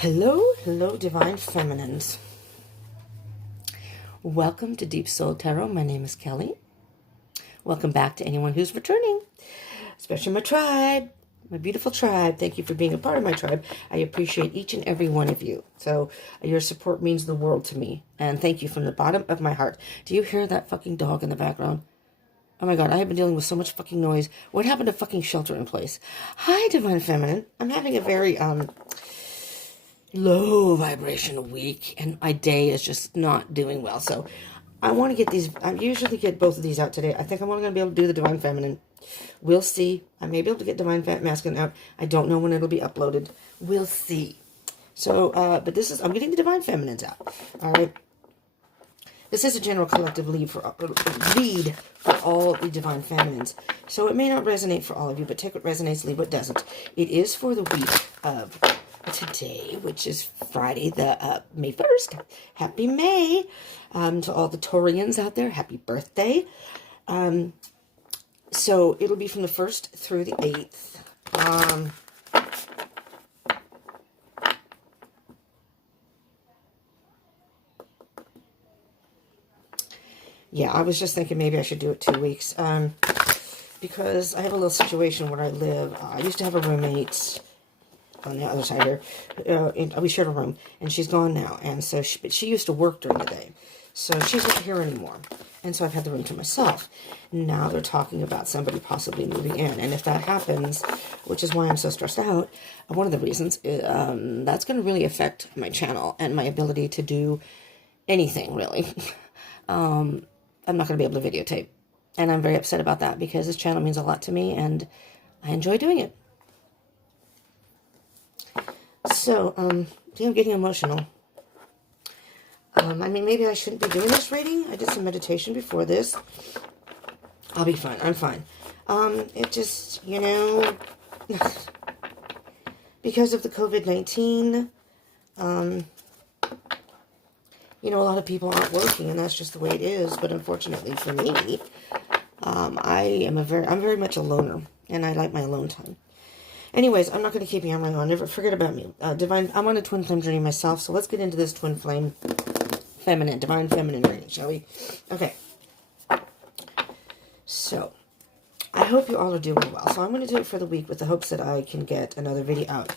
Hello, hello, Divine Feminines. Welcome to Deep Soul Tarot. My name is Kelly. Welcome back to anyone who's returning, especially my tribe, my beautiful tribe. Thank you for being a part of my tribe. I appreciate each and every one of you. So your support means the world to me. And thank you from the bottom of my heart. Do you hear that fucking dog in the background? Oh my God, I have been dealing with so much fucking noise. What happened to fucking shelter in place? Hi, Divine Feminine. I'm having a very, low vibration week, and my day is just not doing well. So I want to get these. I usually get both of these out today. I think I'm only going to be able to do the Divine Feminine. We'll see. I may be able to get Divine Masculine out. I don't know when it'll be uploaded. We'll see. So, but this is, I'm getting the Divine Feminines out. All right. This is a general collective lead for all the Divine Feminines. So it may not resonate for all of you, but take what resonates, leave what doesn't. It is for the week of today, which is Friday, the May 1st. Happy May. To all the Taurians out there, happy birthday. So it'll be from the 1st through the 8th. Yeah, I was just thinking maybe I should do it 2 weeks. Because I have a little situation where I live. I used to have a roommate on the other side here. We shared a room, and she's gone now. And so, but she used to work during the day. So she's not here anymore. And so I've had the room to myself. Now they're talking about somebody possibly moving in. And if that happens, which is why I'm so stressed out, one of the reasons, that's going to really affect my channel and my ability to do anything, really. I'm not going to be able to videotape. And I'm very upset about that because this channel means a lot to me, and I enjoy doing it. So, I'm getting emotional. I mean, maybe I shouldn't be doing this reading. I did some meditation before this. I'll be fine. I'm fine. It just, because of the COVID-19, a lot of people aren't working, and that's just the way it is. But unfortunately for me, I'm very much a loner, and I like my alone time. Anyways, I'm not going to keep yammering on. Never forget about me. Divine, I'm on a twin flame journey myself, so let's get into this twin flame Divine Feminine reading, shall we? Okay. So, I hope you all are doing well. So I'm going to do it for the week with the hopes that I can get another video out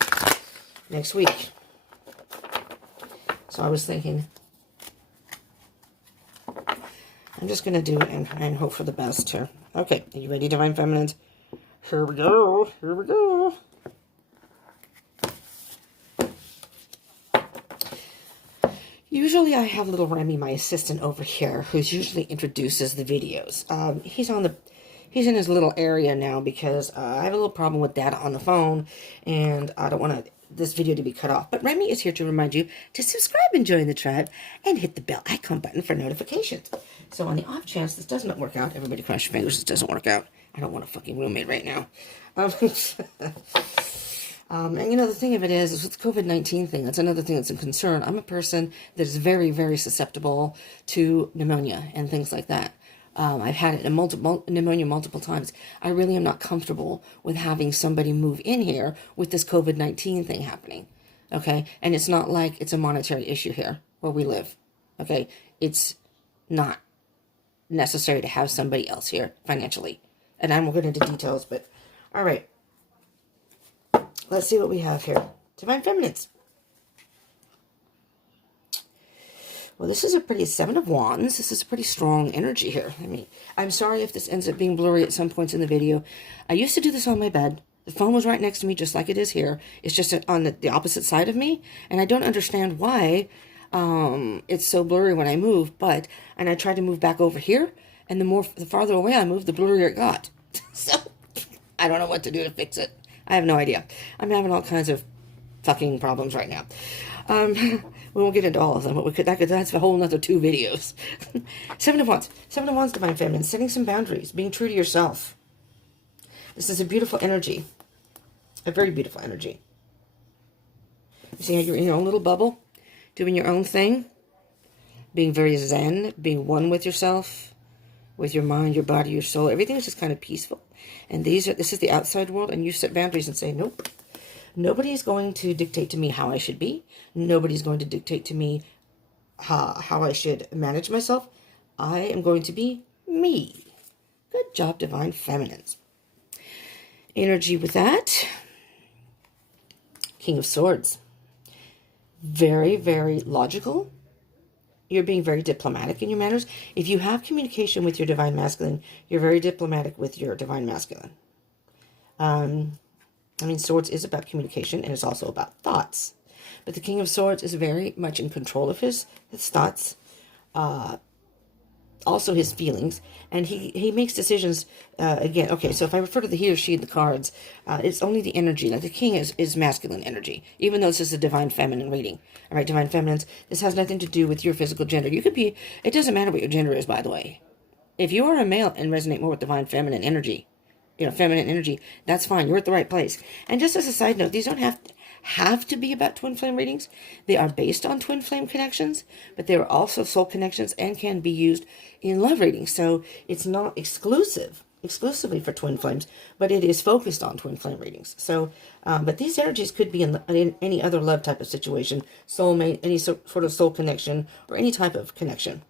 next week. So I was thinking, I'm just going to do it and hope for the best here. Okay, are you ready, Divine Feminines? Here we go. Here we go. Usually I have little Remy, my assistant over here, who usually introduces the videos. He's in his little area now because I have a little problem with data on the phone, and I don't want this video to be cut off. But Remy is here to remind you to subscribe and join the tribe and hit the bell icon button for notifications. So on the off chance this does not work out, everybody cross your fingers, this doesn't work out. I don't want a fucking roommate right now. And the thing of it is with the COVID-19 thing, that's another thing that's a concern. I'm a person that is very, very susceptible to pneumonia and things like that. I've had it pneumonia multiple times. I really am not comfortable with having somebody move in here with this COVID-19 thing happening. Okay? And it's not like it's a monetary issue here where we live. Okay? It's not necessary to have somebody else here financially. And I won't get into details, but all right. Let's see what we have here. Divine Feminines. Well, this is a pretty 7 of Wands. This is a pretty strong energy here. I mean, I'm sorry if this ends up being blurry at some points in the video. I used to do this on my bed. The phone was right next to me, just like it is here. It's just on the opposite side of me, and I don't understand why it's so blurry when I move. And I tried to move back over here, and the farther away I moved, the blurrier it got. So I don't know what to do to fix it. I have no idea. I'm having all kinds of fucking problems right now. We won't get into all of them, but that's a whole nother 2 videos. 7 of Wands. 7 of Wands, Divine Feminine. Setting some boundaries. Being true to yourself. This is a beautiful energy. A very beautiful energy. You see how you're in your own little bubble? Doing your own thing? Being very zen. Being one with yourself. With your mind, your body, your soul. Everything is just kind of peaceful. And this is the outside world, and you set boundaries and say, nope. Nobody's going to dictate to me how I should be. Nobody's going to dictate to me how I should manage myself. I am going to be me. Good job, Divine Feminines. Energy with that. King of Swords. Very, very logical. You're being very diplomatic in your manners. If you have communication with your Divine Masculine, you're very diplomatic with your Divine Masculine. Swords is about communication, and it's also about thoughts. But the King of Swords is very much in control of his thoughts, also his feelings, and he makes decisions, again, okay, so if I refer to the he or she in the cards, it's only the energy. Like the King is masculine energy, even though this is a Divine Feminine reading. All right, Divine Feminines, this has nothing to do with your physical gender. You could be, it doesn't matter what your gender is, by the way. If you are a male and resonate more with Divine Feminine energy, feminine energy, that's fine. You're at the right place. And just as a side note, these don't have to be about twin flame readings. They are based on twin flame connections, but they are also soul connections and can be used in love readings. So it's not exclusively for twin flames, but it is focused on twin flame readings. So, but these energies could be in any other love type of situation, soulmate, any sort of soul connection, or any type of connection.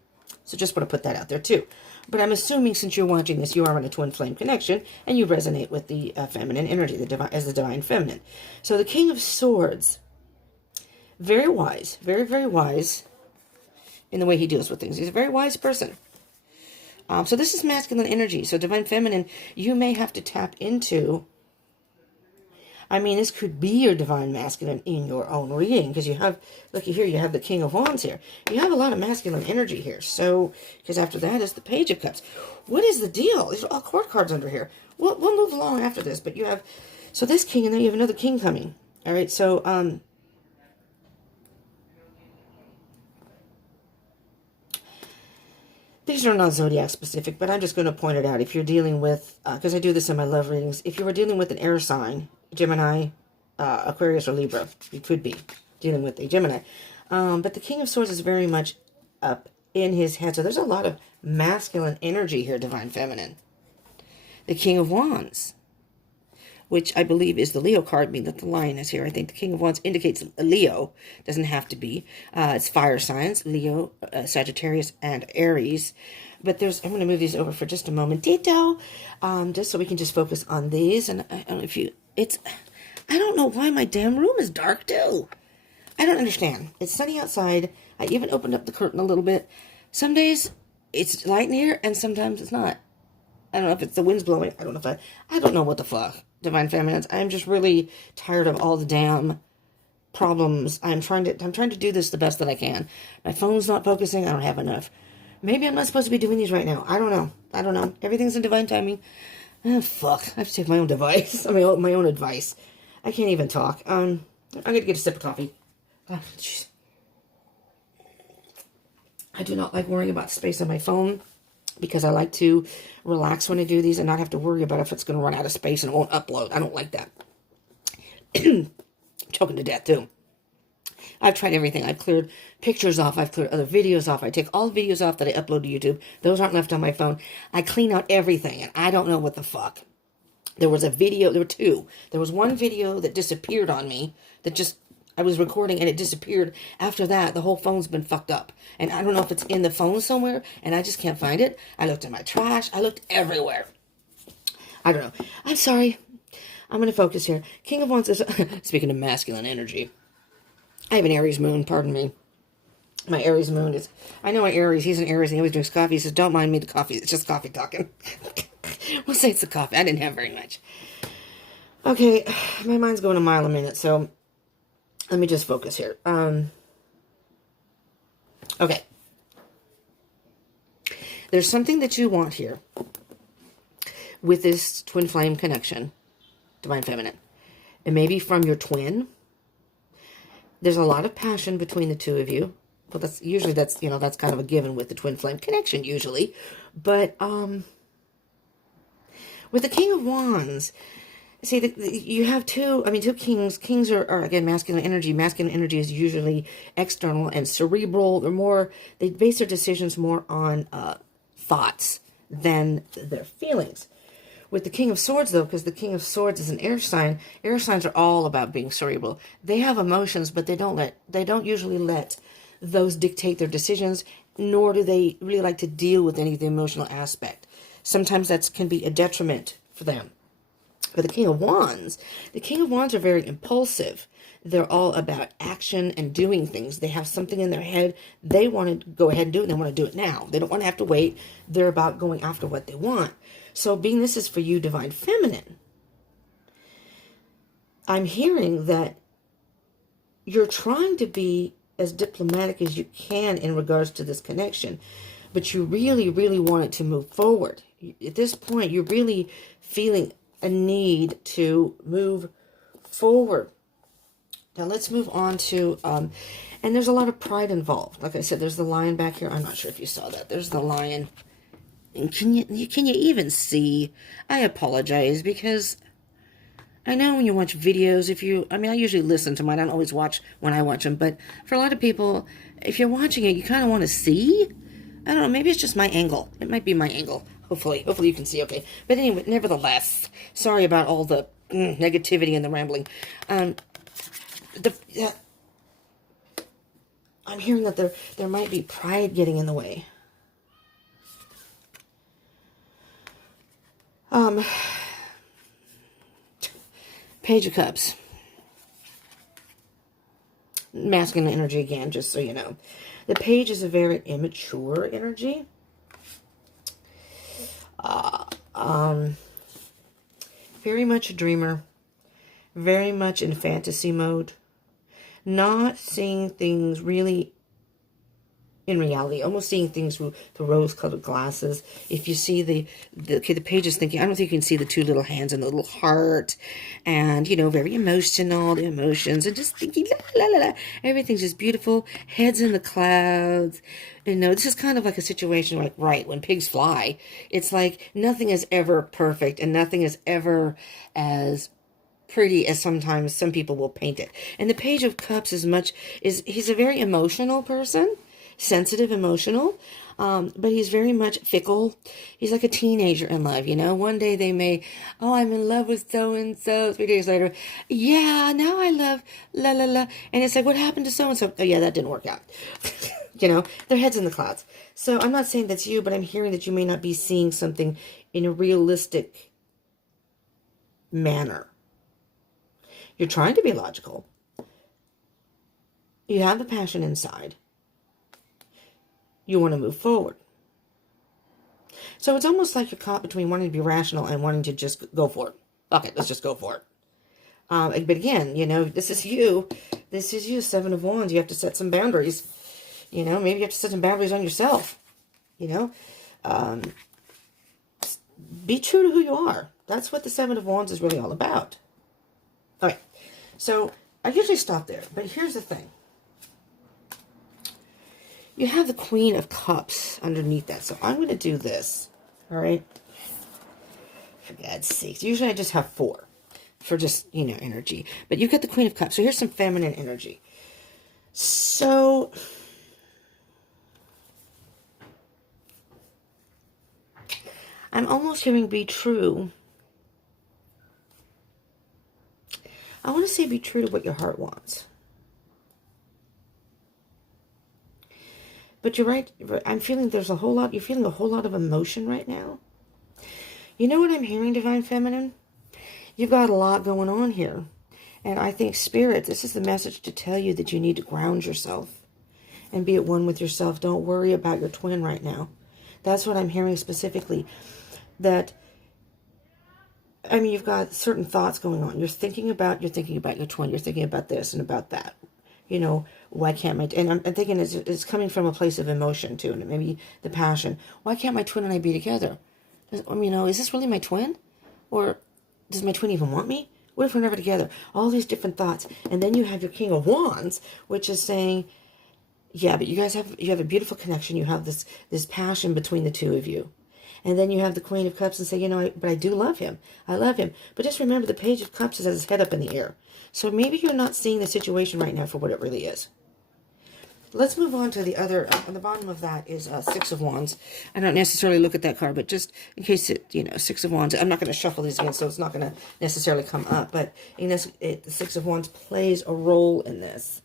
So just want to put that out there too. But I'm assuming since you're watching this, you are in a twin flame connection, and you resonate with the feminine energy, as the Divine Feminine. So the King of Swords, very wise, very, very wise in the way he deals with things. He's a very wise person. So this is masculine energy. So Divine Feminine, you may have to tap into, this could be your Divine Masculine in your own reading, because you have, looky here, you have the King of Wands here. You have a lot of masculine energy here. So, because after that is the Page of Cups. What is the deal? There's all court cards under here. We'll move along after this, but you have, so this King, and then you have another King coming. All right, so, these are not zodiac specific, but I'm just going to point it out. If you're dealing with, because I do this in my love readings, if you were dealing with an air sign, Gemini, Aquarius, or Libra, you could be dealing with a Gemini. But the King of Swords is very much up in his head. So there's a lot of masculine energy here, Divine Feminine. The King of Wands, which I believe is the Leo card, being that the lion is here. I think the King of Wands indicates a Leo. Doesn't have to be. It's fire signs, Leo, Sagittarius, and Aries. But I'm going to move these over for just a moment. Ditto. Just so we can just focus on these. And I don't know if I don't know why my damn room is dark too. I don't understand. It's sunny outside. I even opened up the curtain a little bit. Some days it's light in here, and sometimes it's not. I don't know if it's the wind's blowing. I don't know I don't know what the fuck, Divine Feminines. I'm just really tired of all the damn problems. I'm trying to do this the best that I can. My phone's not focusing. I don't have enough. Maybe I'm not supposed to be doing these right now. I don't know. Everything's in divine timing. Oh, fuck. I have to take my own device. My own advice. I can't even talk. I'm going to get a sip of coffee. Oh, jeez. I do not like worrying about space on my phone, because I like to relax when I do these and not have to worry about if it's going to run out of space and it won't upload. I don't like that. Choking to death, too. I've tried everything. I've cleared pictures off. I've cleared other videos off. I take all videos off that I upload to YouTube. Those aren't left on my phone. I clean out everything, and I don't know what the fuck. There was a video. There were two. There was one video that disappeared on me that I was recording and it disappeared. After that, the whole phone's been fucked up. And I don't know if it's in the phone somewhere, and I just can't find it. I looked in my trash. I looked everywhere. I don't know. I'm sorry. I'm going to focus here. King of Wands is, speaking of masculine energy, I have an Aries moon, pardon me. My Aries moon is, I know my Aries, he's an Aries, and he always drinks coffee. He says, don't mind me, the coffee, it's just coffee talking. We'll say it's the coffee. I didn't have very much. Okay, my mind's going a mile a minute, so let me just focus here. Okay. There's something that you want here with this twin flame connection, Divine Feminine. It may be from your twin. There's a lot of passion between the two of you. But that's kind of a given with the twin flame connection usually. But with the King of Wands, see, you have two kings. Kings are again, masculine energy. Masculine energy is usually external and cerebral. They base their decisions more on thoughts than their feelings. With the King of Swords, though, because the King of Swords is an air sign, air signs are all about being cerebral. They have emotions, but they don't usually let those dictate their decisions, nor do they really like to deal with any of the emotional aspect. Sometimes that can be a detriment for them. But the King of Wands are very impulsive. They're all about action and doing things. They have something in their head. They want to go ahead and do it. They want to do it now. They don't want to have to wait. They're about going after what they want. So being this is for you, Divine Feminine, I'm hearing that you're trying to be as diplomatic as you can in regards to this connection, but you really, really want it to move forward. At this point, you're really feeling a need to move forward. Now let's move on to, and there's a lot of pride involved. Like I said, there's the lion back here. I'm not sure if you saw that. There's the lion. And can you even see? I apologize because I know when you watch videos, I usually listen to them. I don't always watch when I watch them. But for a lot of people, if you're watching it, you kind of want to see. I don't know. Maybe it's just my angle. It might be my angle. Hopefully you can see okay. But anyway, nevertheless, sorry about all the negativity and the rambling. I'm hearing that there might be pride getting in the way. Page of Cups. Masculine energy again, just so you know. The Page is a very immature energy. Very much a dreamer. Very much in fantasy mode. Not seeing things really in reality, almost seeing things through the rose-colored glasses. If you see the Page is thinking, I don't think you can see the two little hands and the little heart, and, very emotional, the emotions, and just thinking, la, la, la, la. Everything's just beautiful, heads in the clouds. This is kind of like a situation like, right, when pigs fly, it's like nothing is ever perfect, and nothing is ever as pretty as sometimes some people will paint it. And the Page of Cups he's a very emotional person. Sensitive, emotional, but he's very much fickle. He's like a teenager in love, One day they may, I'm in love with so-and-so. 3 days later, yeah, now I love la la la. And it's like, what happened to so-and-so? Oh yeah, that didn't work out. Their head's in the clouds. So I'm not saying that's you, but I'm hearing that you may not be seeing something in a realistic manner. You're trying to be logical. You have the passion inside. You want to move forward. So it's almost like you're caught between wanting to be rational and wanting to just go for it. Okay, let's just go for it. But again, this is you. This is you, Seven of Wands. You have to set some boundaries. Maybe you have to set some boundaries on yourself. Be true to who you are. That's what the Seven of Wands is really all about. All right. So I usually stop there. But here's the thing. You have the Queen of Cups underneath that. So I'm going to do this. All right. For God's sakes. Usually I just have 4 for just, energy. But you've got the Queen of Cups. So here's some feminine energy. So I'm almost hearing be true. I want to say be true to what your heart wants. But you're right. I'm feeling you're feeling a whole lot of emotion right now. You know what I'm hearing, Divine Feminine? You've got a lot going on here. And I think, Spirit, this is the message to tell you that you need to ground yourself and be at one with yourself. Don't worry about your twin right now. That's what I'm hearing specifically. You've got certain thoughts going on. You're thinking about your twin. You're thinking about this and about that. Why can't and I'm thinking it's coming from a place of emotion too, and maybe the passion. Why can't my twin and I be together? Is this really my twin? Or does my twin even want me? What if we're never together? All these different thoughts. And then you have your King of Wands, which is saying, yeah, but you have a beautiful connection. You have this passion between the two of you. And then you have the Queen of Cups and say, but I do love him. I love him. But just remember, the Page of Cups has his head up in the air. So maybe you're not seeing the situation right now for what it really is. let's move on to the other. On the bottom of that is Six of Wands. I don't necessarily look at that card, but just in case it, Six of Wands. I'm not going to shuffle these again, so it's not going to necessarily come up. But in this, the Six of Wands plays a role in this.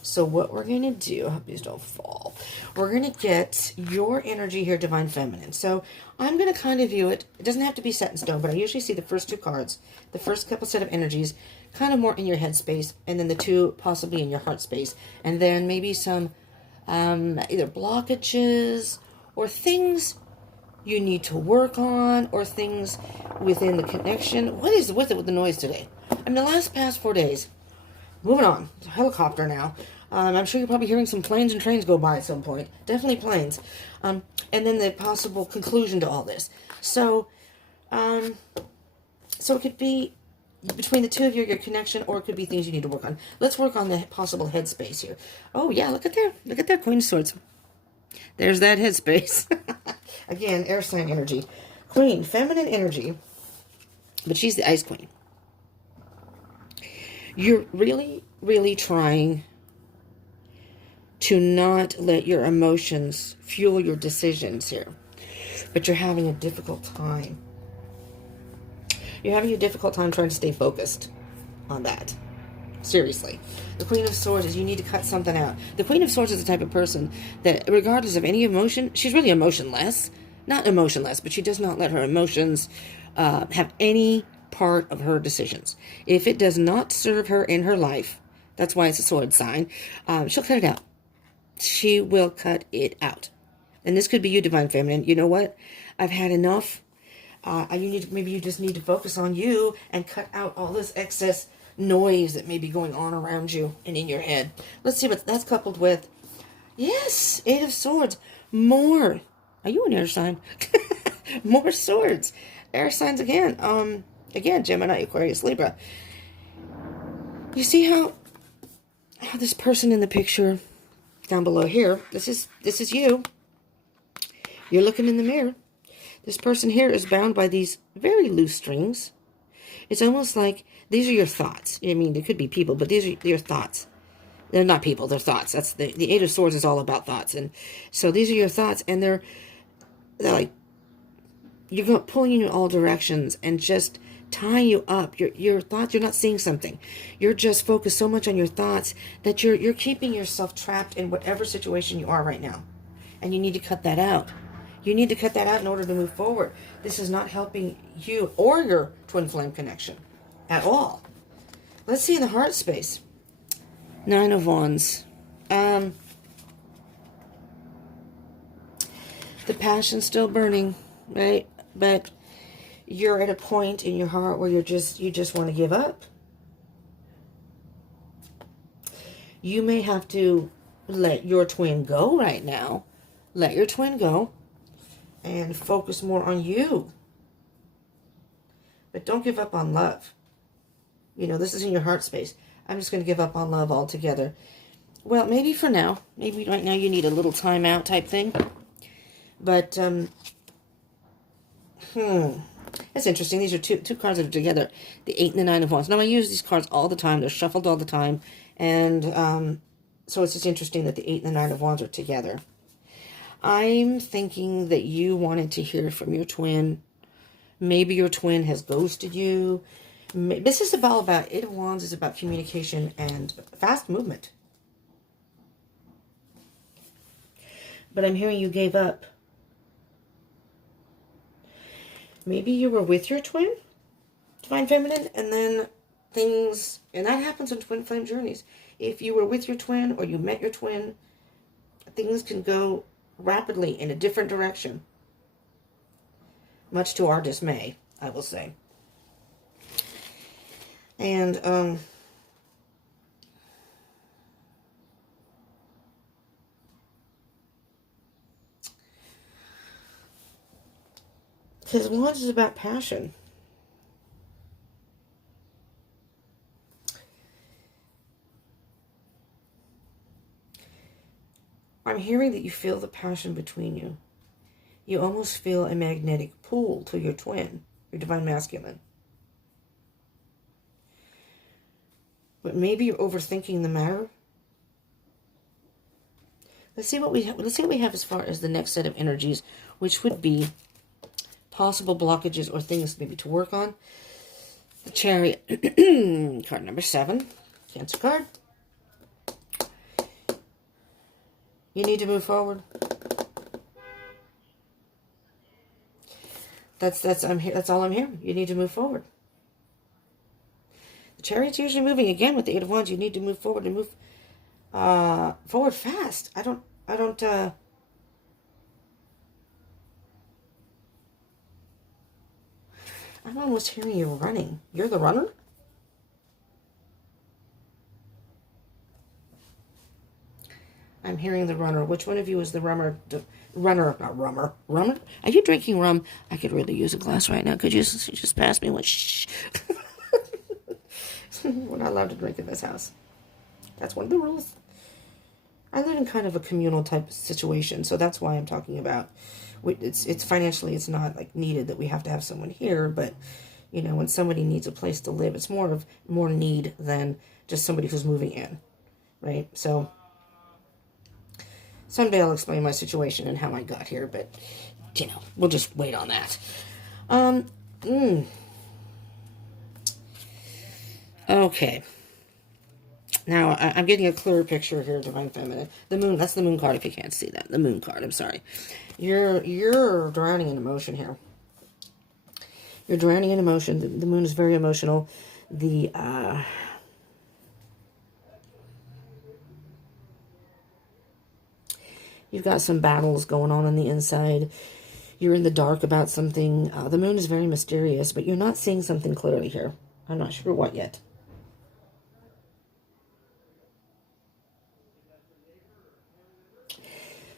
So what we're going to do, I hope these don't fall. We're going to get your energy here, Divine Feminine. So I'm going to kind of view it. It doesn't have to be set in stone, but I usually see the first two cards, the first couple set of energies, kind of more in your head space, and then the two possibly in your heart space. And then maybe some either blockages or things you need to work on or things within the connection. What is with it with the noise today? I mean, the past 4 days. Moving on. It's a helicopter now. I'm sure you're probably hearing some planes and trains go by at some point. Definitely planes. And then the possible conclusion to all this. So it could be between the two of you, your connection, or it could be things you need to work on. Let's work on the possible headspace here. Oh, yeah, look at there. Look at that Queen of Swords. There's that headspace. Again, air sign energy. Queen, feminine energy, but she's the Ice Queen. You're really, really trying to not let your emotions fuel your decisions here. But you're having a difficult time. You're having a difficult time trying to stay focused on that. Seriously. The Queen of Swords is you need to cut something out. The Queen of Swords is the type of person that regardless of any emotion, she's really emotionless. Not emotionless, but she does not let her emotions have any part of her decisions. If it does not serve her in her life, that's why it's a sword sign, she'll cut it out. She will cut it out. And this could be you, Divine Feminine. You know what? I've had enough. Maybe you just need to focus on you and cut out all this excess noise that may be going on around you and in your head. Let's see what that's coupled with. Yes, Eight of Swords. More. Are you an air sign? More swords. Air signs again. Again, Gemini, Aquarius, Libra. You see how this person in the picture down below here, this is you. You're looking in the mirror. This person here is bound by these very loose strings. It's almost like these are your thoughts. I mean, they could be people, but these are your thoughts. They're not people, they're thoughts. That's the Eight of Swords is all about thoughts. And so these are your thoughts, and they're like, you're pulling you in all directions and just tying you up. Your thoughts, you're not seeing something. You're just focused so much on your thoughts that you're keeping yourself trapped in whatever situation you are right now. And you need to cut that out. You need to cut that out in order to move forward. This is not helping you or your twin flame connection at all. Let's see in the heart space. Nine of Wands. The passion's still burning, right? But you're at a point in your heart where you just want to give up. You may have to let your twin go right now. Let your twin go and focus more on you. But don't give up on love. You know, this is in your heart space. I'm just going to give up on love altogether. Well, maybe for now. Maybe right now you need a little time out type thing. But, that's interesting. These are two cards that are together. The 8 and the 9 of Wands. Now, I use these cards all the time. They're shuffled all the time. And so it's just interesting that the 8 and the 9 of Wands are together. I'm thinking that you wanted to hear from your twin. Maybe your twin has ghosted you. This is all about, 8 of Wands is about communication and fast movement. But I'm hearing you gave up. Maybe you were with your twin, Divine Feminine, and then things, and that happens in twin flame journeys. If you were with your twin or you met your twin, things can go rapidly in a different direction. Much to our dismay, I will say. And, because Wands is about passion. I'm hearing that you feel the passion between you. You almost feel a magnetic pull to your twin, your Divine Masculine. But maybe you're overthinking the matter. Let's see what we have. Let's see what we have as far as the next set of energies, which would be possible blockages or things maybe to work on. The Chariot, card number 7, Cancer card. You need to move forward. I'm here. That's all I'm hearing. You need to move forward. The Chariot's usually moving again with the 8 of Wands. You need to move forward and move forward fast. I'm almost hearing you running. You're the runner? I'm hearing the runner. Which one of you is the runner? Rummer. Are you drinking rum? I could really use a glass right now. Could you just pass me one? Shh. We're not allowed to drink in this house. That's one of the rules. I live in kind of a communal type of situation, so that's why I'm talking about. It's financially, it's not like needed that we have to have someone here, but you know, when somebody needs a place to live, it's more need than just somebody who's moving in, right? So someday I'll explain my situation and how I got here, but you know, we'll just wait on that. Okay. Now, I'm getting a clearer picture here, Divine Feminine. The Moon, that's the Moon card if you can't see that. The Moon card, I'm sorry. You're drowning in emotion here. You're drowning in emotion. The Moon is very emotional. You've got some battles going on the inside. You're in the dark about something. The Moon is very mysterious, but you're not seeing something clearly here. I'm not sure what yet.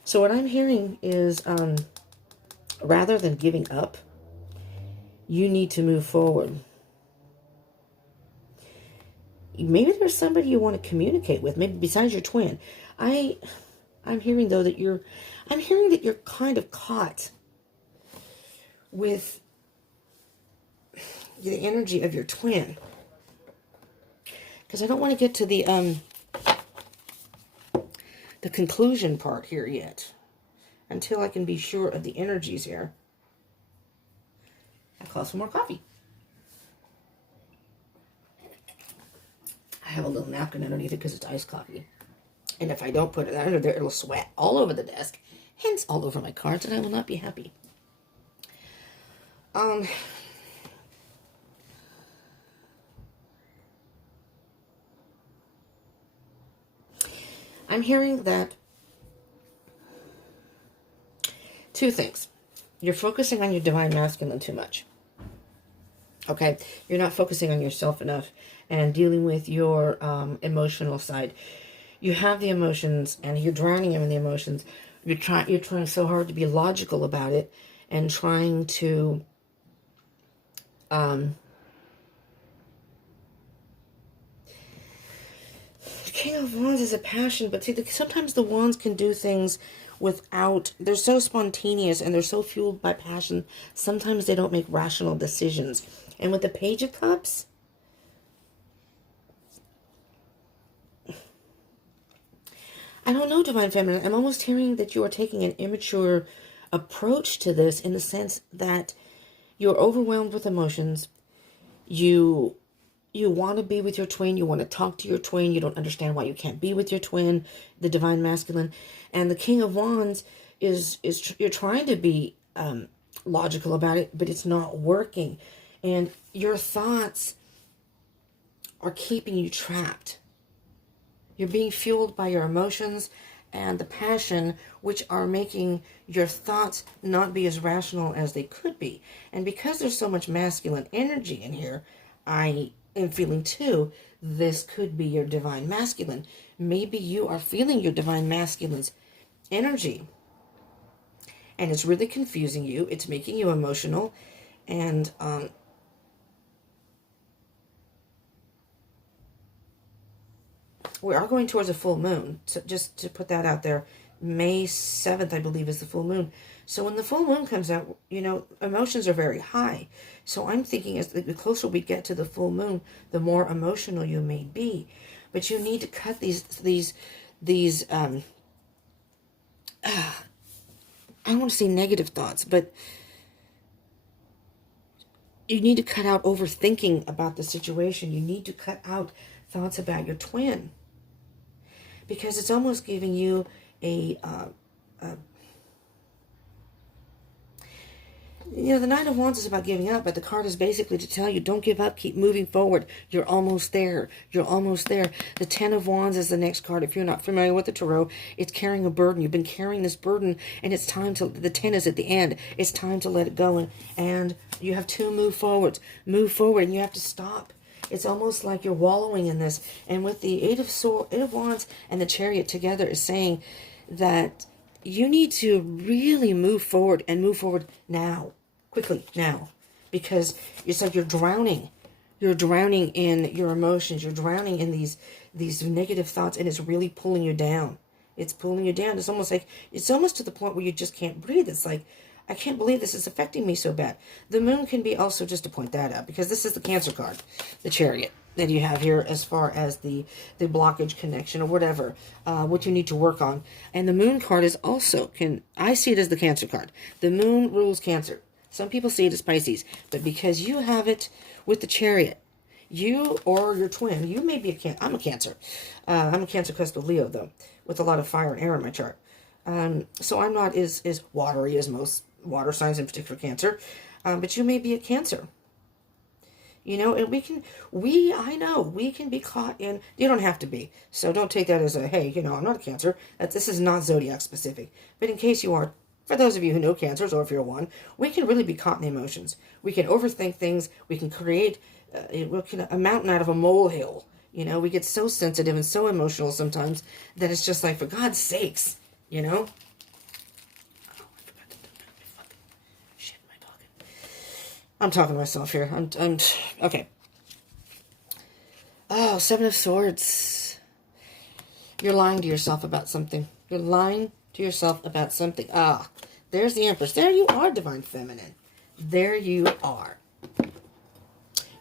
So what I'm hearing is, rather than giving up, you need to move forward. Maybe there's somebody you want to communicate with, maybe besides your twin. I'm hearing though that you're kind of caught with the energy of your twin. Because I don't want to get to the conclusion part here yet, until I can be sure of the energies here. I call some more coffee. I have a little napkin underneath it because it's iced coffee. And if I don't put it under there, it'll sweat all over the desk, hence all over my cards, and I will not be happy. I'm hearing that two things. You're focusing on your Divine Masculine too much. Okay? You're not focusing on yourself enough and dealing with your emotional side. You have the emotions and you're drowning in the emotions. You're trying so hard to be logical about it and trying to King of Wands is a passion, but see, sometimes the Wands can do things without, they're so spontaneous and they're so fueled by passion, sometimes they don't make rational decisions. And with the Page of Cups, I don't know, Divine Feminine, I'm almost hearing that you are taking an immature approach to this in the sense that you're overwhelmed with emotions. You want to be with your twin. You want to talk to your twin. You don't understand why you can't be with your twin, the Divine Masculine. And the King of Wands you're trying to be logical about it, but it's not working. And your thoughts are keeping you trapped. You're being fueled by your emotions and the passion, which are making your thoughts not be as rational as they could be. And because there's so much masculine energy in here, I am feeling too, this could be your Divine Masculine. Maybe you are feeling your Divine Masculine's energy. And it's really confusing you. It's making you emotional. And we are going towards a full moon. So just to put that out there, May 7th, I believe, is the full moon. So when the full moon comes out, you know, emotions are very high. So I'm thinking as the closer we get to the full moon, the more emotional you may be. But you need to cut these I don't want to say negative thoughts, but you need to cut out overthinking about the situation. You need to cut out thoughts about your twin, because it's almost giving you a the Knight of Wands is about giving up, but the card is basically to tell you, don't give up, keep moving forward. You're almost there. You're almost there. The Ten of Wands is the next card. If you're not familiar with the Tarot, it's carrying a burden. You've been carrying this burden, and it's time to, the 10 is at the end. It's time to let it go, and you have to move forward. Move forward, and you have to stop. It's almost like you're wallowing in this. And with the Eight of Wands and the Chariot together is saying that you need to really move forward, and move forward now. Quickly, now. Because it's like you're drowning. You're drowning in your emotions. You're drowning in these negative thoughts, and it's really pulling you down. It's pulling you down. It's almost to the point where you just can't breathe. It's like, I can't believe this is affecting me so bad. The Moon can be also, just to point that out, because this is the Cancer card, the Chariot that you have here, as far as the blockage connection or whatever, what you need to work on. And the Moon card is also, I see it as the Cancer card. The Moon rules Cancer. Some people see it as Pisces, but because you have it with the Chariot, you or your twin, you may be I'm a Cancer. I'm a Cancer cusp of Leo, though, with a lot of fire and air in my chart. So I'm not as watery as most water signs, in particular Cancer, but you may be a Cancer. You know, and I know we can be caught in, you don't have to be, so don't take that as a, hey, I'm not a Cancer. This is not zodiac specific, but in case you are, for those of you who know Cancers, or if you're one, we can really be caught in the emotions. We can overthink things. We can create a mountain out of a molehill. We get so sensitive and so emotional sometimes that it's just like, for God's sakes, Oh, I forgot to do my fucking shit. Am I talking? I'm talking to myself here. I'm okay. Oh, Seven of Swords. You're lying to yourself about something. You're lying to yourself about something. There's the Empress. There you are, Divine Feminine. There you are.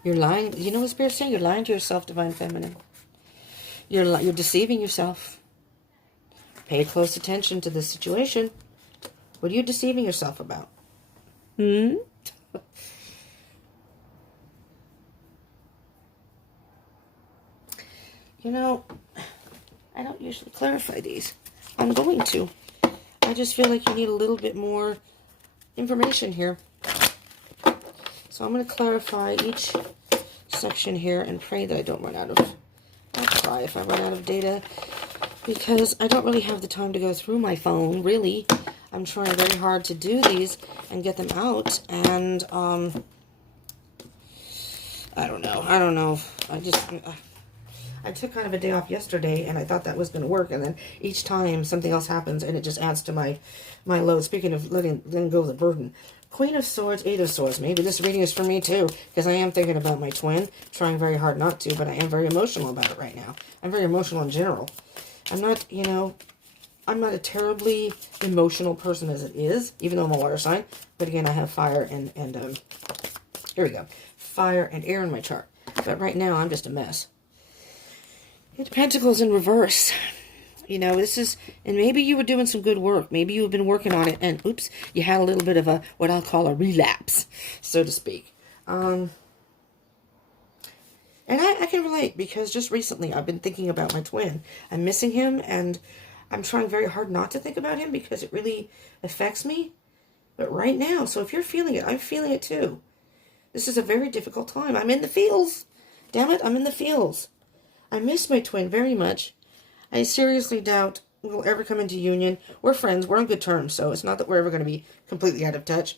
You're lying. You know what Spirit's saying? You're lying to yourself, Divine Feminine. You're deceiving yourself. Pay close attention to this situation. What are you deceiving yourself about? I don't usually clarify these. I'm going to. I just feel like you need a little bit more information here. So I'm going to clarify each section here and pray that I don't run out of... I'll cry if I run out of data, because I don't really have the time to go through my phone, really. I'm trying very hard to do these and get them out, and I don't know. I took kind of a day off yesterday, and I thought that was going to work, and then each time something else happens, and it just adds to my load. Speaking of letting go of the burden. Queen of Swords, Eight of Swords. Maybe this reading is for me, too, because I am thinking about my twin, trying very hard not to, but I am very emotional about it right now. I'm very emotional in general. I'm not, I'm not a terribly emotional person as it is, even though I'm a water sign. But again, I have fire and here we go. Fire and air in my chart. But right now, I'm just a mess. Eight of Pentacles in reverse. This is, and maybe you were doing some good work. Maybe you've been working on it, and oops, you had a little bit of a, what I'll call a relapse, so to speak. And I can relate, because just recently I've been thinking about my twin. I'm missing him, and I'm trying very hard not to think about him because it really affects me. But right now, so if you're feeling it, I'm feeling it too. This is a very difficult time. I'm in the feels. Damn it, I'm in the feels. I miss my twin very much. I seriously doubt we'll ever come into union. We're friends. We're on good terms, so it's not that we're ever going to be completely out of touch.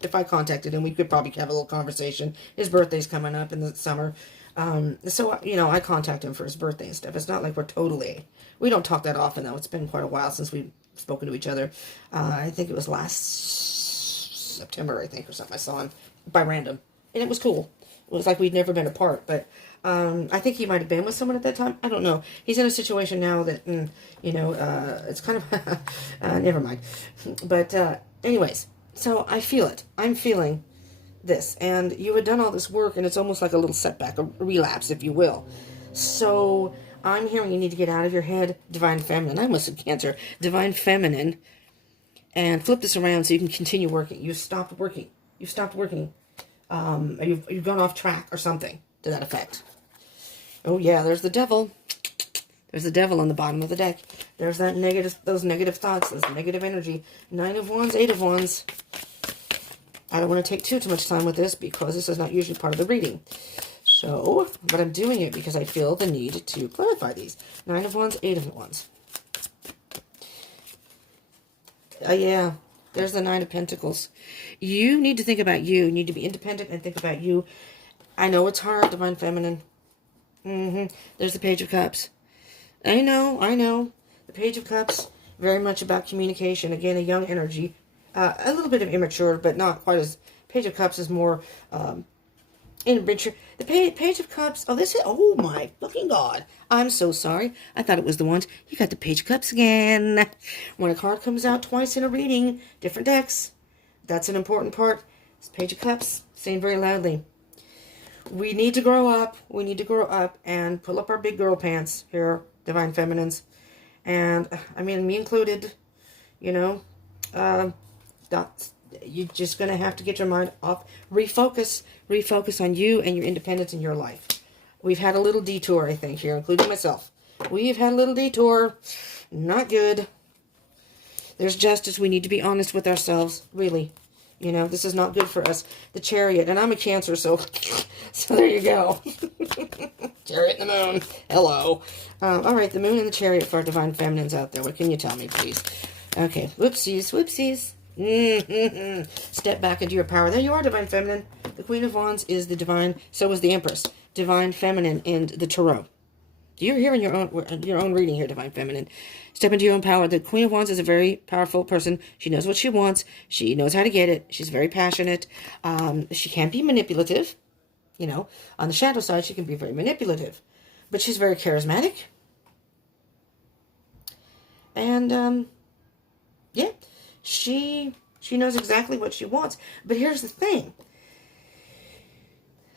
If I contacted him, we could probably have a little conversation. His birthday's coming up in the summer. So, I contact him for his birthday and stuff. It's not like we're totally... We don't talk that often, though. It's been quite a while since we've spoken to each other. I think it was last September, or something. I saw him by random. And it was cool. It was like we'd never been apart, but... I think he might have been with someone at that time. I don't know. He's in a situation now that, it's kind of, never mind. But, anyways, so I feel it. I'm feeling this. And you had done all this work, and it's almost like a little setback, a relapse, if you will. So I'm hearing you need to get out of your head. Divine Feminine. I almost said Cancer. Divine Feminine. and flip this around so you can continue working. You stopped working. You stopped working. You've gone off track or something to that effect. Oh yeah, there's the devil. There's the devil on the bottom of the deck. There's that negative, those negative thoughts, those negative energy. 9 of Wands, 8 of Wands. I don't want to take too much time with this because this is not usually part of the reading. So, but I'm doing it because I feel the need to clarify these. 9 of Wands, 8 of Wands. Yeah, there's the 9 of Pentacles. You need to think about you. You need to be independent and think about you. I know it's hard, Divine Feminine. There's the Page of Cups. I know. The Page of Cups, very much about communication. Again, a young energy. A little bit of immature, but not quite as... Page of Cups is more immature. The Page of Cups... Oh my fucking God. I'm so sorry. I thought it was the ones. You got the Page of Cups again. When a card comes out twice in a reading, different decks, that's an important part. It's Page of Cups, saying very loudly. We need to grow up. We need to grow up and pull up our big girl pants here, Divine Feminines. And, I mean, me included, you know, you're just going to have to get your mind off. Refocus on you and your independence in your life. We've had a little detour, I think, here, including myself. We've had a little detour. Not good. There's justice. We need to be honest with ourselves, really. You know, this is not good for us. The Chariot, and I'm a Cancer, so there you go. Chariot and the Moon. Hello. All right, the Moon and the Chariot for our Divine Feminines out there. What can you tell me, please? Okay, whoopsies. Step back into your power. There you are, Divine Feminine. The Queen of Wands is the Divine, so is the Empress. Divine Feminine in the Tarot. You're hearing your own reading here, Divine Feminine. Step into your own power. The Queen of Wands is a very powerful person. She knows what she wants. She knows how to get it. She's very passionate. She can be manipulative. You know, on the shadow side, she can be very manipulative. But she's very charismatic. And, yeah, she knows exactly what she wants. But here's the thing.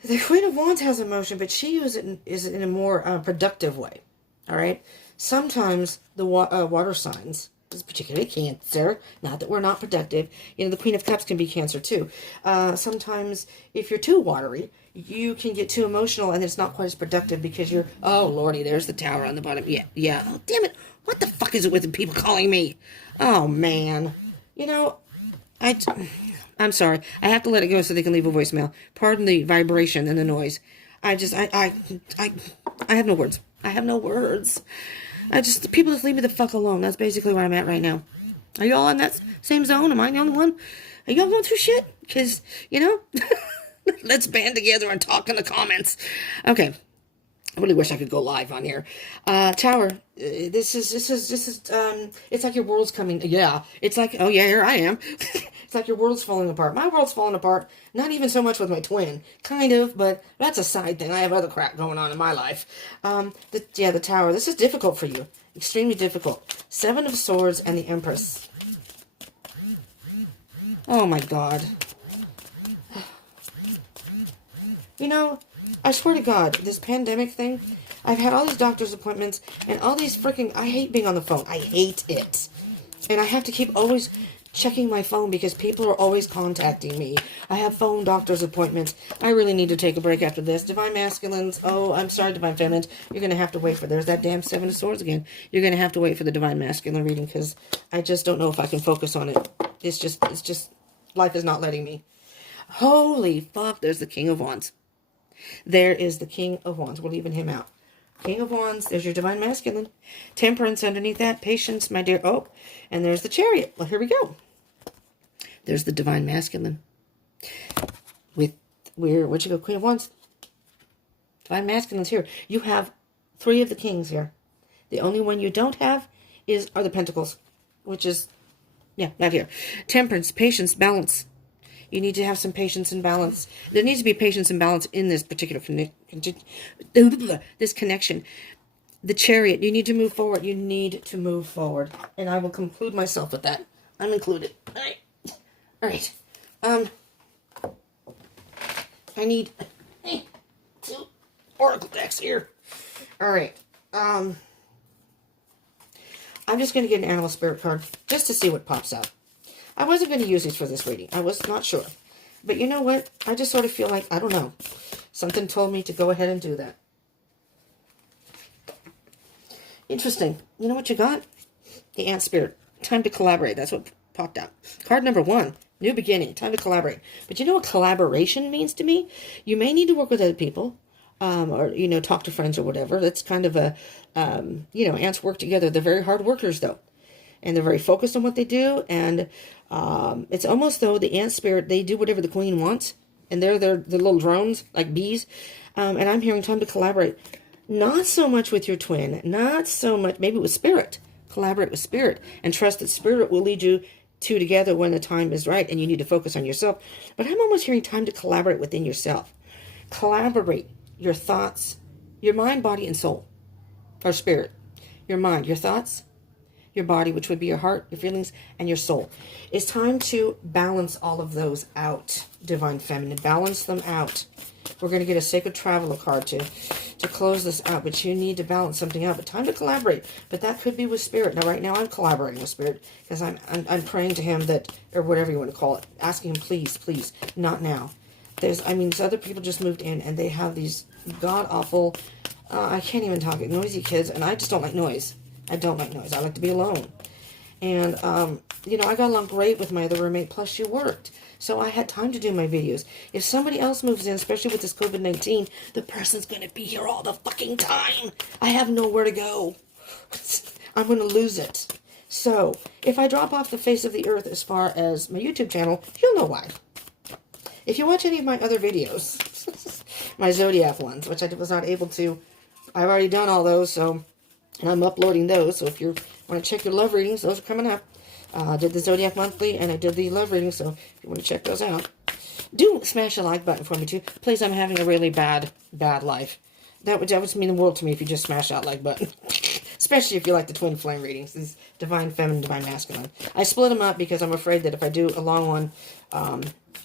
The Queen of Wands has emotion, but she is in a more productive way. All right? Sometimes the water signs, particularly Cancer, not that we're not productive. You know, the Queen of Cups can be Cancer too. Sometimes if you're too watery, you can get too emotional and it's not quite as productive because you're... Oh, Lordy, there's the Tower on the bottom. Yeah. Oh, damn it. What the fuck is it with the people calling me? Oh, man. You know, I'm sorry. I have to let it go so they can leave a voicemail. Pardon the vibration and the noise. I have no words. I have no words. People just leave me the fuck alone. That's basically where I'm at right now. Are y'all in that same zone? Am I the only one? Are y'all going through shit? Because, you know, let's band together and talk in the comments. Okay. I really wish I could go live on here. Tower, this is, it's like your world's coming, yeah. It's like, oh yeah, here I am. It's like your world's falling apart. My world's falling apart, not even so much with my twin. Kind of, but that's a side thing. I have other crap going on in my life. The Tower, this is difficult for you. Extremely difficult. 7 of Swords and the Empress. Oh my God. You know, I swear to God, this pandemic thing, I've had all these doctor's appointments and all these I hate being on the phone. I hate it. And I have to keep always checking my phone because people are always contacting me. I have phone doctor's appointments. I really need to take a break after this. Divine Masculines, oh, I'm sorry, Divine Feminines. You're going to have to wait for, there's that damn 7 of Swords again. You're going to have to wait for the Divine Masculine reading because I just don't know if I can focus on it. It's just, life is not letting me. Holy fuck, there's the King of Wands. There is the King of Wands. We're leaving him out. King of Wands. There's your Divine Masculine. Temperance underneath that. Patience, my dear. Oh, and there's the Chariot. Well, here we go. There's the Divine Masculine. Where'd you go? Queen of Wands. Divine Masculine's here. You have 3 of the Kings here. The only one you don't have are the Pentacles, which is, yeah, not here. Temperance, patience, balance. You need to have some patience and balance. There needs to be patience and balance in this particular this connection. The Chariot, you need to move forward. You need to move forward. And I will conclude myself with that. I'm included. All right. I need 2 oracle decks here. All right. I'm just going to get an animal spirit card just to see what pops out. I wasn't going to use these for this reading. I was not sure. But you know what? I just sort of feel like, I don't know. Something told me to go ahead and do that. Interesting. You know what you got? The Ant Spirit. Time to collaborate. That's what popped out. Card number 1. New beginning. Time to collaborate. But you know what collaboration means to me? You may need to work with other people. Or, you know, talk to friends or whatever. That's kind of a, you know, ants work together. They're very hard workers, though. And they're very focused on what they do. And it's almost though the ant spirit, they do whatever the queen wants. And they're little drones, like bees. And I'm hearing time to collaborate. Not so much with your twin. Not so much, maybe with spirit. Collaborate with spirit. And trust that spirit will lead you two together when the time is right. And you need to focus on yourself. But I'm almost hearing time to collaborate within yourself. Collaborate your thoughts, your mind, body, and soul. Or spirit. Your mind, your thoughts, your body, which would be your heart, your feelings, and your soul. It's time to balance all of those out, Divine Feminine. Balance them out. We're going to get a Sacred Traveler card to close this out, but you need to balance something out. But time to collaborate. But that could be with Spirit. Now, right now, I'm collaborating with Spirit because I'm praying to him that, or whatever you want to call it, asking him, please, please, not now. These other people just moved in, and they have these god-awful, I can't even talk it, noisy kids, and I just don't like noise. I don't like noise. I like to be alone. And, you know, I got along great with my other roommate, plus she worked. So I had time to do my videos. If somebody else moves in, especially with this COVID-19, the person's going to be here all the fucking time. I have nowhere to go. I'm going to lose it. So, if I drop off the face of the earth as far as my YouTube channel, you'll know why. If you watch any of my other videos, my Zodiac ones, which I was not able to, I've already done all those, so, and I'm uploading those, so if you want to check your love readings, those are coming up. I did the Zodiac Monthly, and I did the love readings, so if you want to check those out, do smash the like button for me, too. Please, I'm having a really bad life. That would mean the world to me if you just smash that like button. Especially if you like the twin flame readings. These Divine Feminine, Divine Masculine. I split them up because I'm afraid that if I do a long one,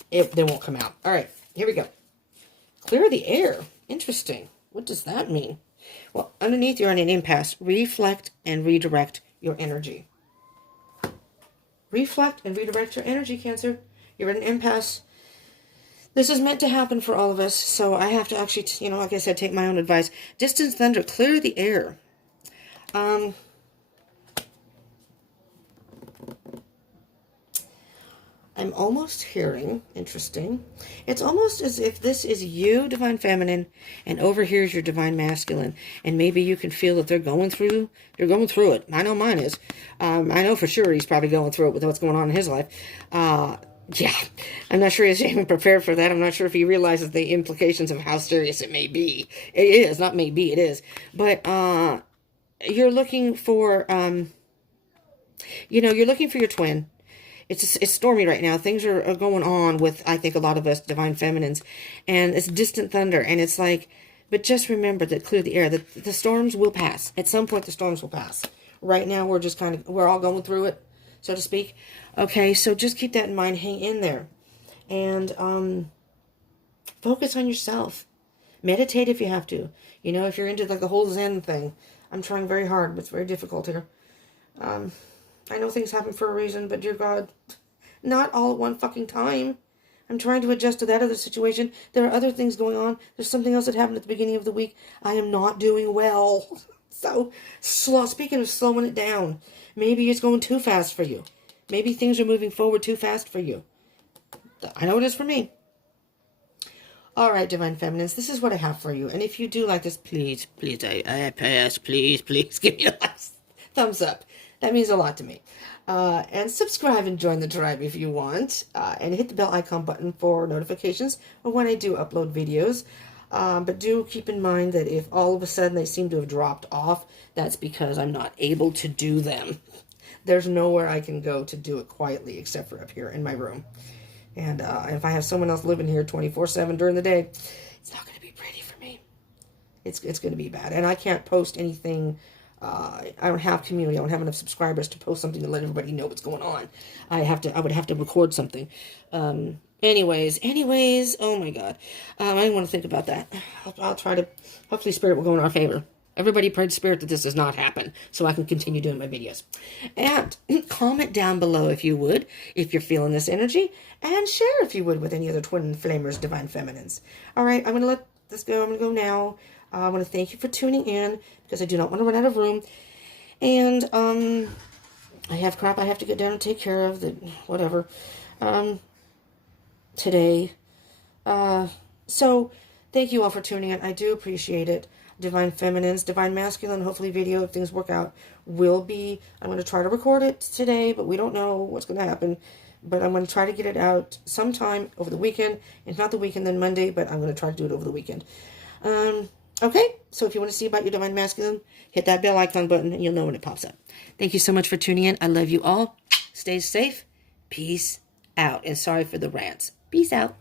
they won't come out. All right, here we go. Clear the air. Interesting. What does that mean? Well, underneath you're in an impasse. Reflect and redirect your energy. Reflect and redirect your energy, Cancer. You're in an impasse. This is meant to happen for all of us, so I have to actually, you know, like I said, take my own advice. Distant thunder, clear the air. I'm almost hearing, interesting, it's almost as if this is you, Divine Feminine, and over here is your Divine Masculine, and maybe you can feel that they're going through it. I know mine is. I know for sure he's probably going through it with what's going on in his life. Yeah, I'm not sure he's even prepared for that. I'm not sure if he realizes the implications of how serious it may be. It is, not maybe, it is. But, you're looking for, you know, you're looking for your twin. It's stormy right now. Things are going on with, I think, a lot of us Divine Feminines. And it's distant thunder. And it's like, but just remember that clear the air. That the storms will pass. At some point, the storms will pass. Right now, we're all going through it, so to speak. Okay, so just keep that in mind. Hang in there. And focus on yourself. Meditate if you have to. You know, if you're into like the whole Zen thing. I'm trying very hard, but it's very difficult here. I know things happen for a reason, but dear God, not all at one fucking time. I'm trying to adjust to that other situation. There are other things going on. There's something else that happened at the beginning of the week. I am not doing well. So, speaking of slowing it down, maybe it's going too fast for you. Maybe things are moving forward too fast for you. I know it is for me. All right, Divine Feminines, this is what I have for you. And if you do like this, please, I pass, please, give me a thumbs up. That means a lot to me. And subscribe and join the tribe if you want. And hit the bell icon button for notifications of when I do upload videos. But do keep in mind that if all of a sudden they seem to have dropped off, that's because I'm not able to do them. There's nowhere I can go to do it quietly except for up here in my room. And if I have someone else living here 24/7 during the day, it's not going to be pretty for me. It's going to be bad. And I can't post anything. I don't have community. I don't have enough subscribers to post something to let everybody know what's going on. I would have to record something. Anyways, oh my God. I don't want to think about that. I'll try to, hopefully Spirit will go in our favor. Everybody pray to Spirit that this does not happen so I can continue doing my videos. And comment down below if you would, if you're feeling this energy. And share if you would with any other Twin Flamers, Divine Feminines. All right, I'm going to let this go. I'm going to go now. I want to thank you for tuning in because I do not want to run out of room. And I have crap I have to get down and take care of, whatever, today. So thank you all for tuning in. I do appreciate it. Divine Feminines, Divine Masculine, hopefully video, if things work out, will be, I'm going to try to record it today, but we don't know what's going to happen. But I'm going to try to get it out sometime over the weekend. If not the weekend, then Monday, but I'm going to try to do it over the weekend. Okay, so if you want to see about your Divine Masculine, hit that bell icon button and you'll know when it pops up. Thank you so much for tuning in. I love you all. Stay safe. Peace out. And sorry for the rants. Peace out.